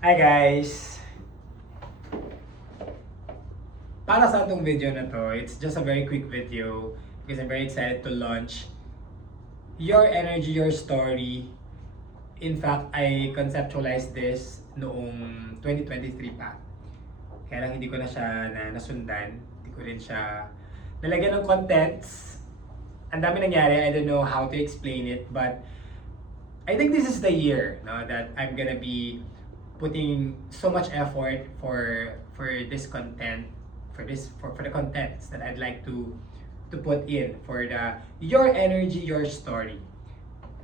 Hi guys! Para sa itong video na to, it's just a very quick video because I'm very excited to launch Your Energy, Your Story. In fact, I conceptualized this noong 2023 pa. Kaya lang hindi ko na siya nasundan. Hindi ko rin siya nalagyan ng contents. Ang dami nangyari, I don't know how to explain it, but I think this is the year no, that I'm gonna be putting so much effort for this content for the contents that I'd like to put in for the your energy your story.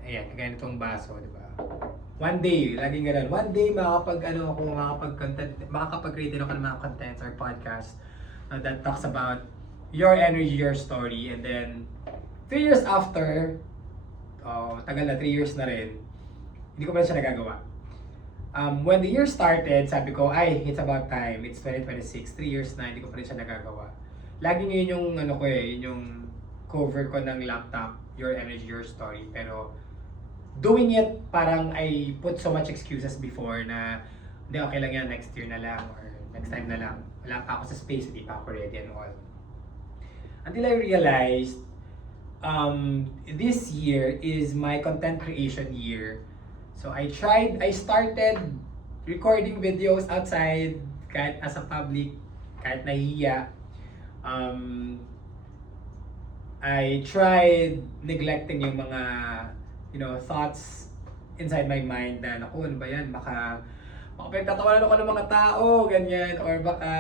Ayan, kagaya nitong baso, di ba? One day, laging ganun. One day makakapag-create din ako ng mga contents or podcast that talks about your energy, your story, and then 3 years after, tagal na, 3 years na rin, hindi ko pa rin siya nagagawa. When the year started, sabi ko, ay, it's about time. It's 2026. 3 years na, hindi ko pa rin siya nagagawa. Laging yun yung, yun yung cover ko ng laptop, Your Energy, Your Story. Pero, doing it, parang I put so much excuses before na, hindi, okay lang yan, next year na lang, or next time na lang. Wala pa ako sa space, hindi pa ako ready and all. Until I realized, this year is my content creation year. So I started recording videos outside, kahit as a public, kahit nahihiya. I tried neglecting yung mga, thoughts inside my mind na, naku, ano ba yan, baka pinagtatawanan ako ng mga tao, ganyan, or baka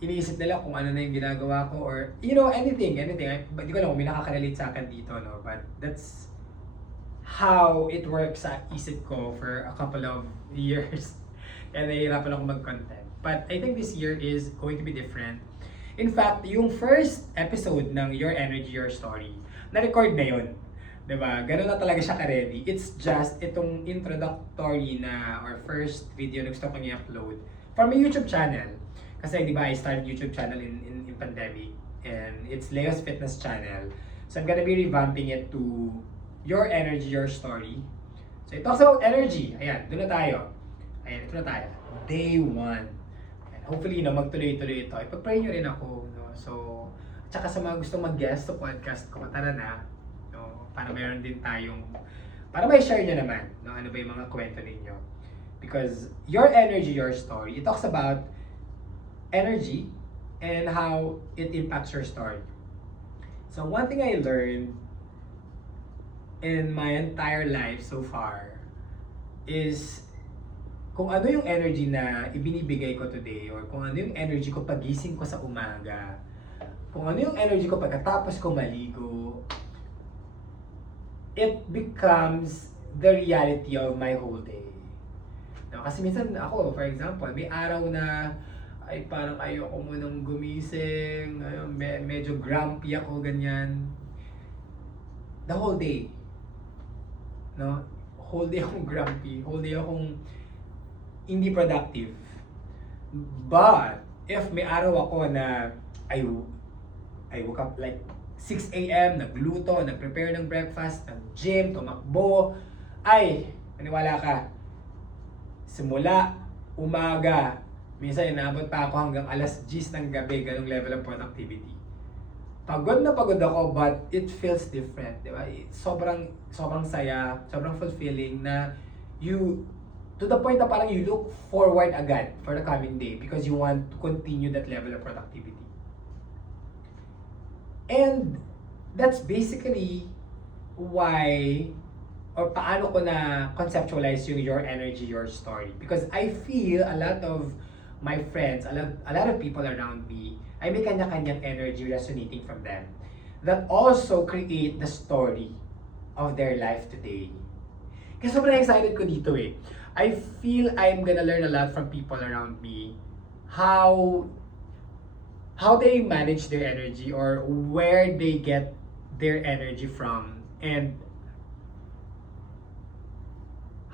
iniisip nila kung ano na yung ginagawa ko, or, anything. Hindi ko alam kung may nakaka-relate sa akin dito, no, but that's how it works sa isip ko for a couple of years. Kaya nahihirapan ako mag-content. But I think this year is going to be different. In fact, yung first episode ng Your Energy, Your Story, na-record na yun. Diba? Ganun na talaga siya ka-ready. It's just itong introductory na or first video na gusto kong i-upload for my YouTube channel. Kasi diba, I started YouTube channel in pandemic. And it's Leo's Fitness Channel. So I'm gonna be revamping it to Your Energy, Your Story. So it talks about energy. Ayan, doon na tayo. Ayan, ito na tayo. Day 1. Ayan, hopefully, magtuloy-tuloy ito. Ipag-pray nyo rin ako. No? So, at saka sa mga gusto mag-guest sa podcast ko, tara na. No? Para mayroon din tayong, para may share nyo naman. No? Ano ba yung mga kwento ninyo. Because Your Energy, Your Story, it talks about energy and how it impacts your story. So one thing I learned in my entire life so far is kung ano yung energy na ibinibigay ko today or kung ano yung energy ko pagising ko sa umaga, kung ano yung energy ko pagkatapos ko maligo, it becomes the reality of my whole day. No, kasi minsan ako, for example, may araw na ay parang ayoko munang gumising, medyo grumpy ako, ganyan. The whole day. No? Whole day akong grumpy, whole day akong hindi productive. But, if may araw ako na I woke up like 6 a.m., nagluto, nag-prepare ng breakfast, nag-gym, tumakbo, ay, maniwala ka, simula umaga, minsan inaabot pa ako hanggang alas 10 ng gabi, ganong level of productivity. Pagod na pagod ako, but it feels different, di ba? Sobrang saya, sobrang fulfilling na to the point na parang you look forward agad for the coming day because you want to continue that level of productivity. And that's basically why or paano ko na conceptualize yung Your Energy, Your Story. Because I feel a lot of my friends, a lot of people around me, ay may kanya-kanyang energy resonating from them that also create the story of their life today. Kasi sobrang excited ko dito eh. I feel I'm gonna learn a lot from people around me how they manage their energy or where they get their energy from and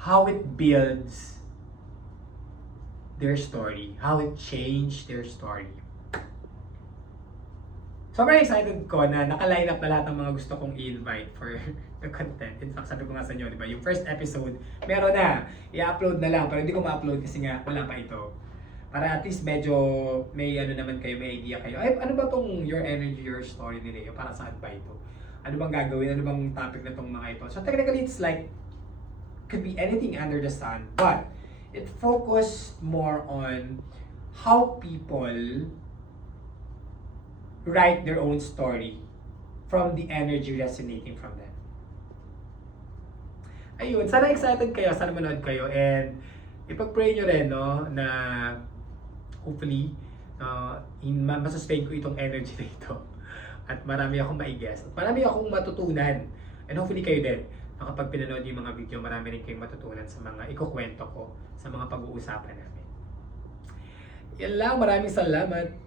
how it builds their story, how it changed their story. sobrang excited ko na naka-line up na lahat ng mga gusto kong i-invite for the content. In fact, sabi ko nga sa inyo, di ba, yung first episode, meron na. I-upload na lang, pero hindi ko ma-upload kasi nga wala pa ito. Para at least medyo may ano naman kayo, may idea kayo. Ay, ano ba tong Your Energy, Your Story ni Leo? Para saan ba ito? Ano bang gagawin? Ano bang topic na tong mga ito? So technically, it's like, could be anything under the sun, but it focused more on how people write their own story from the energy resonating from them. Ayun, sana excited kayo, sana manood kayo, and ipag-pray nyo rin, no, na hopefully, masustain ko itong energy na ito. At marami akong ma-guess, at marami akong matutunan. And hopefully kayo din, na kapag pinanood yung mga video, marami rin kayong matutunan sa mga ikukwento ko, sa mga pag-uusapan namin. Yan lang, maraming salamat.